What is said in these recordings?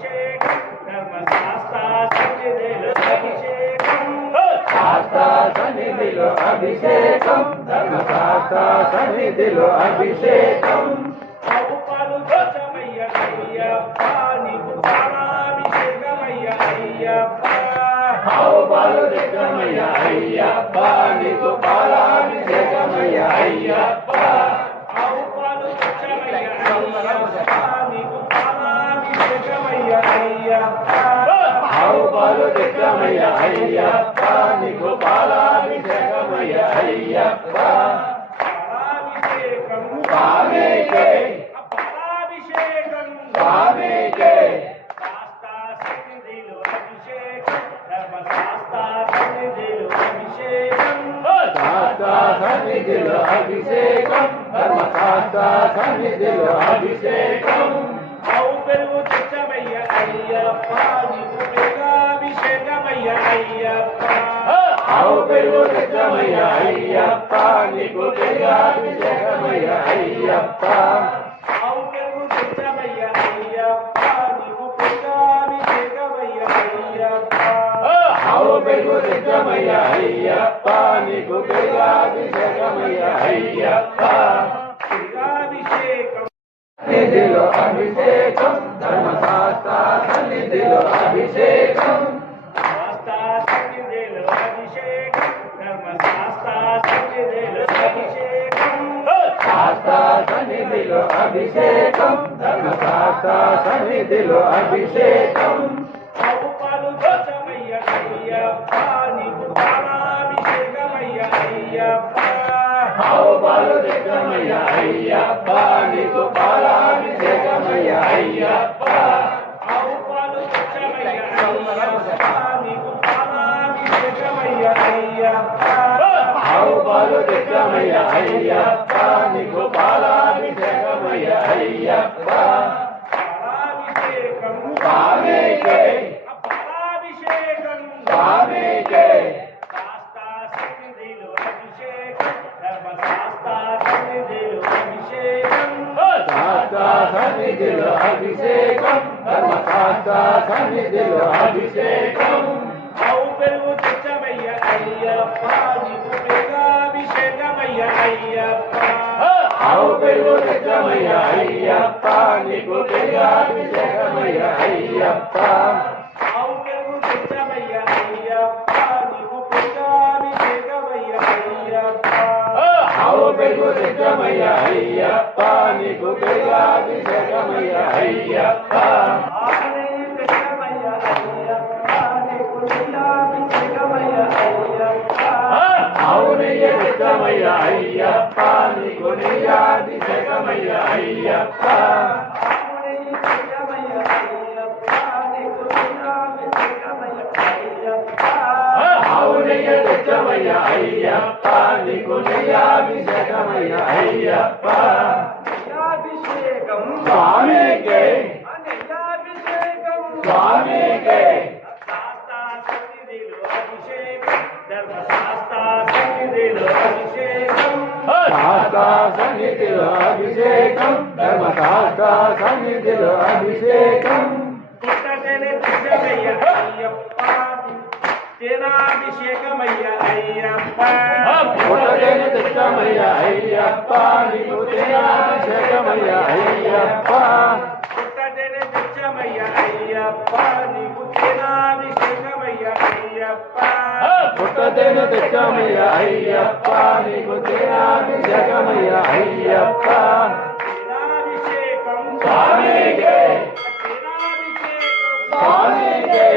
అభిషేకం ధర్మశాస్త్ర సన్నిధిలో అభిషేకం శాస్త్ర సన్నిధిలో అభిషేకం ధర్మశాస్త్ర సన్నిధిలో అభిషేకం పాలు దోషమయ్య అయ్యప్ప నీకు పాలాభిషేకమయ్య అయ్యప్ప పాలు దిగ్గమయ్య అయ్యప్ప నీకు పాలాభిషేకమయ్య అయ్యప్ప పాలు దోషమయ్య అయ్యప్ప నీకు పాలాభిషేకమయ్య అయ్యప్ప పాలు దిగ్గమయ్య అయ్యప్ప నీకు పాలాభిషేకమయ్య అయ్యప్ప పాలాభిషేకం స్వామికే పాలాభిషేకం స్వామికే శాస్త్ర సన్నిధిలో అభిషేకం ధర్మశాస్త్ర సన్నిధిలో అభిషేకం శాస్త్ర సన్నిధిలో అభిషేకం ధర్మశాస్త్ర సన్నిధిలో అభిషేకం ఆవు పెరుగు తెచ్చమయ్య అయ్యప్ప నీకు పెరుగాభిషేకమయ్య అయ్యప్ప ఆవు పెరుగు తెచ్చమయ్య అయ్యప్ప నీకు పెరుగాభిషేకమయ్య అయ్యప్ప ఆవు పెరుగు తెచ్చమయ్య అయ్యప్ప నీకు పెరుగాభిషేకమయ్య అయ్యప్ప ఆవు పెరుగు తెచ్చమయ్య అయ్యప్ప నీకు పెరుగాభిషేకమయ్య అయ్యప్ప పెరుగాభిషేకం సన్నిధిలో అభిషేకం ధర్మశాస్త్ర సన్నిధిలో అభిషేకం శాస్త్ర సన్నిధిలో అభిషేకం ధర్మశాస్త్ర సన్నిధిలో అభిషేకం శాస్త్ర సన్నిధిలో అభిషేకం ధర్మశాస్త్ర సన్నిధిలో అభిషేకం ఆవు పాలు దోషమయ్య అయ్యప్ప నీకు పాలాభిషేకమయ్య అయ్యప్ప ఆవు పాలు దిగ్గమయ్య అయ్యప్ప నీకు పాలాభిషేకమయ్య అయ్యప్ప ఆవు పాలు దోషమయ్య అయ్యప్ప నీకు పాలాభిషేకమయ్య అయ్యప్ప ఆవు పాలు దిగ్గమయ్య అయ్యప్ప నీకు పాలాభిషేకమయ్య అయ్యప్ప పాలాభిషేకం స్వామికే పాలాభిషేకం స్వామికే శాస్త్ర సన్నిధిలో అభిషేకం ధర్మశాస్త్ర సన్నిధిలో అభిషేకం శాస్త్ర సన్నిధిలో అభిషేకం ధర్మశాస్త్ర సన్నిధిలో అభిషేకం ఆవు పెరుగు తెచ్చమయ్య అయ్యప్ప నీకు పెరుగాభిషేకమయ్య అయ్యప్ప ఆవు పెరుగు తెచ్చమయ్య అయ్యప్ప నీకు పెరుగాభిషేకమయ్య అయ్యప్ప ఆవు పెరుగు తెచ్చమయ్య అయ్యప్ప నీకు పెరుగాభిషేకమయ్య అయ్యప్ప ఆవు పెరుగు తెచ్చమయ్య అయ్యప్ప నీకు పెరుగాభిషేకమయ్య అయ్యప్ప ఆవుని తెచ్చమయ్య అయ్యప్ప నీకు పెరుగాభిషేకమయ్య అయ్యప్ప ఆవు నెయ్య తెచ్చమయ్య అయ్యప్ప నీకు నెయ్యాభిషేకమయ్య అయ్యప్ప ఆవుని తెచ్చమయ్య అయ్యప్ప నీకు పెరుగాభిషేకమయ్య అయ్యప్ప ఆవు నెయ్య తెచ్చమయ్య అయ్యప్ప నీకు నెయ్యాభిషేకమయ్య అయ్యప్ప అభిషేకం స్వామికే అభిషేకం స్వామికే శాస్త్ర సన్నిధిలో అభిషేకం ధర్మశాస్త్ర సన్నిధిలో అభిషేకం శాస్త్ర సన్నిధిలో అభిషేకం ధర్మశాస్త్ర సన్నిధిలో అభిషేకం పుట్టగనే తెచ్చమయ్య అయ్యప్ప తేనాభిషేకమయ్య అయ్యప్ప పుట్టగనే తెచ్చమయ్య అయ్యప్ప నీకు తేనాభిషేకమయ్య అయ్యప్ప పుట్టగనే తెచ్చమయ్య అయ్యప్ప నీకు తేనాభిషేకమయ్య అయ్యప్ప పుట్టగనే తెచ్చమయ్య అయ్యప్ప నీకు తేనాభిషేకమయ్య అయ్యప్ప తేనాభిషేకం స్వామికే తేనాభిషేకం స్వామికే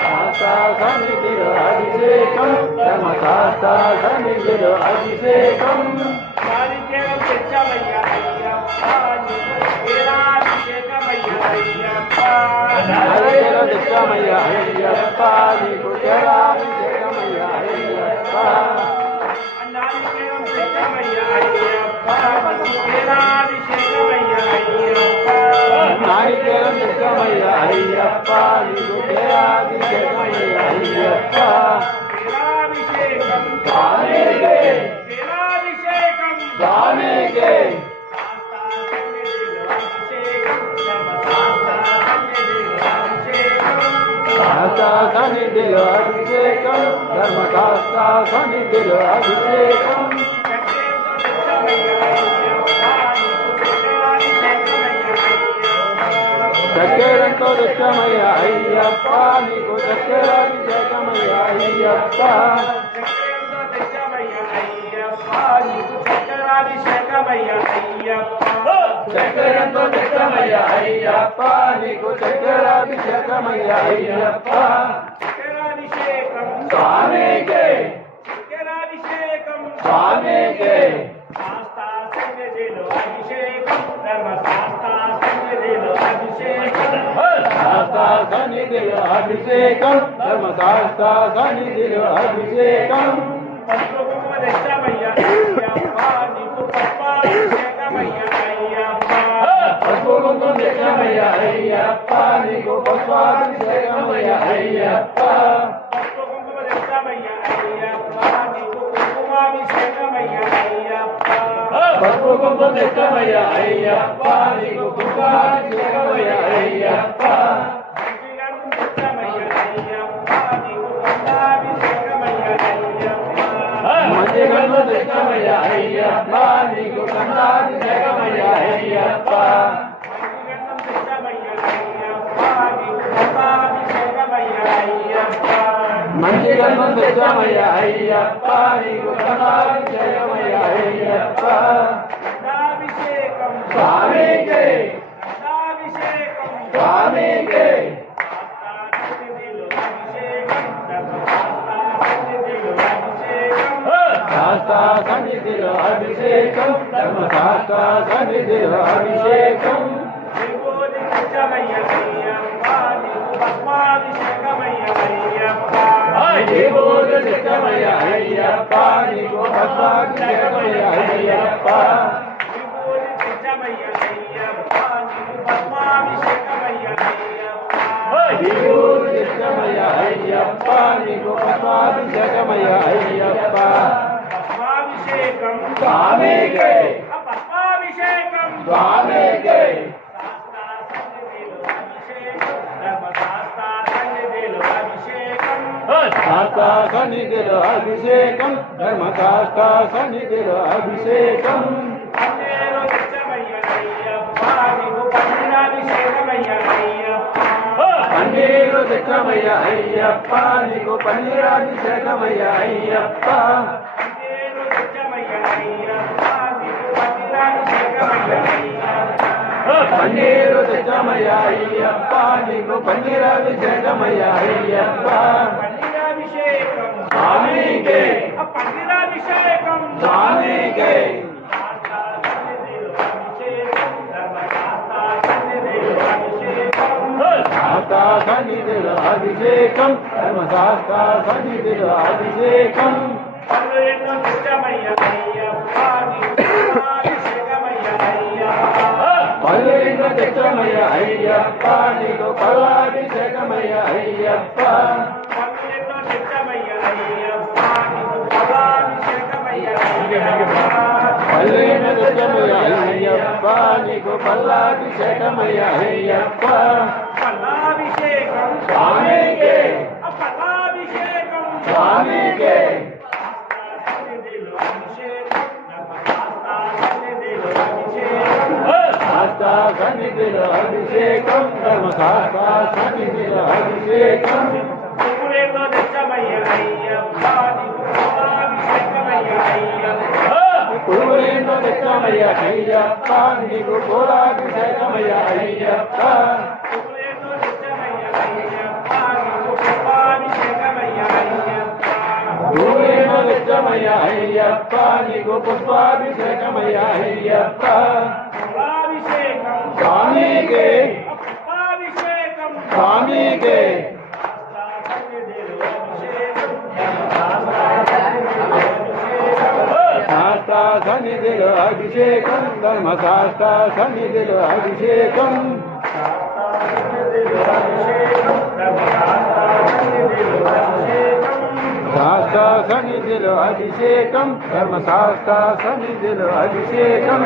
శాస్త్ర సన్నిధిలో అభిషేకం ధర్మశాస్త్ర సన్నిధిలో అభిషేకం నారికేళం తెచ్చమయ్య అయ్యప్ప తేనాభిషేకమయ్య అయ్యప్ప నారికేళం తెచ్చమయ్య అయ్యప్ప నీకు తేనాభిషేకమయ్య అయ్యప్ప నారికేళం తెచ్చమయ్య అయ్యప్ప తేనాభిషేకమయ్య అయ్యప్ప నారికేళం తెచ్చమయ్య అయ్యప్ప నీకు తేనాభిషేకమయ్య అయ్యప్ప తేనాభిషేకం స్వామికే తేనాభిషేకం ధర్మశాస్త్ర సన్నిధిలో అభిషేకం చక్కెరంతో తెచ్చామయ్య అయ్యప్ప నీకు చక్కెరాభిషేకమయ్య అయ్యప్ప చక్కెరంతో తెచ్చామయ్య అయ్యప్ప నీకు చక్కెరాభిషేకమయ్య అయ్యప్ప స్వామికే స్వామికే సన్నిధిలో అభిషేకం ధర్మశాస్త్ర సన్నిధిలో అభిషేకం పసుపు కుంకుమ తెచ్చామయ్య అయ్యప్ప నీకు పుష్పాభిషేకమయ్య అయ్యప్ప పసుపు కుంకుమ తెచ్చామయ్య అయ్యప్ప నీకు కుంకుమాభిషేకమయ్య అయ్యప్ప పసుపు కుంకుమ తెచ్చామయ్య అయ్యప్ప నీకు కుంకుమాభిషేకమయ్య అయ్యప్ప మంచిగన్ను తెచ్చామయ్య అయ్యప్ప నీకు కందాభిషేకమయ్య అయ్యప్ప మంచిగన్ను తెచ్చామయ్య అయ్యప్ప నీకు కందాభిషేకమయ్య అయ్యప్ప స్వామికే స్వామికే శాస్త్ర సన్నిధిలో అభిషేకం ధర్మశాస్త్ర సన్నిధిలో అభిషేకం విభూతి తెచ్చామయ్య అయ్యప్ప నీకు భస్మాభిషేకమయ్య అయ్యప్ప విభూతి తెచ్చామయ్య అయ్యప్ప నీకు భస్మాభిషేకమయ్య అయ్యప్ప విభూతి తెచ్చామయ్య అయ్యప్ప నీకు భస్మాభిషేకమయ్య అయ్యప్ప విభూతి తెచ్చామయ్య అయ్యప్ప నీకు భస్మాభిషేకమయ్య అయ్యప్ప స్వామికే స్వామికే శాస్త్ర సన్నిధిలో అభిషేకం ధర్మశాస్త్ర సన్నిధిలో అభిషేకం పన్నీరు తెచ్చామయ్య అయ్యప్ప నీకు పన్నీరాభిషేకమయ్య అయ్యప్ప పన్నీరు తెచ్చామయ్య అయ్యప్ప నీకు పన్నీరాభిషేకమయ్య అయ్యప్ప స్వామికే స్వామికే శాస్త్ర సన్నిధిలో అభిషేకం ధర్మశాస్త్ర సన్నిధిలో అభిషేకం పల్లెందు తెచ్చమయ్య అయ్యప్ప నీకు పల్లాభిషేకమయ్య అయ్యప్ప పల్లెందు తెచ్చమయ్య అయ్యప్ప నీకు పల్లాభిషేకమయ్య అయ్యప్ప స్వామికే స్వామికే శాస్త్ర సన్నిధిలో అభిషేకం ధర్మశాస్త్ర సన్నిధిలో అభిషేకం పురువులేందో తెచ్చామయ్య అయ్యప్ప నీకు పూలాభిషేకమయ్య అయ్యప్ప పురువులేందో తెచ్చామయ్య అయ్యప్ప నీకు పుష్పాభిషేకమయ్య అయ్యప్ప స్వామికే స్వామికే శాస్త్ర సన్నిధిలో అభిషేకం ధర్మశాస్త్ర సన్నిధిలో అభిషేకం శాస్త్ర సన్నిధిలో అభిషేకం ధర్మశాస్త్ర సన్నిధిలో అభిషేకం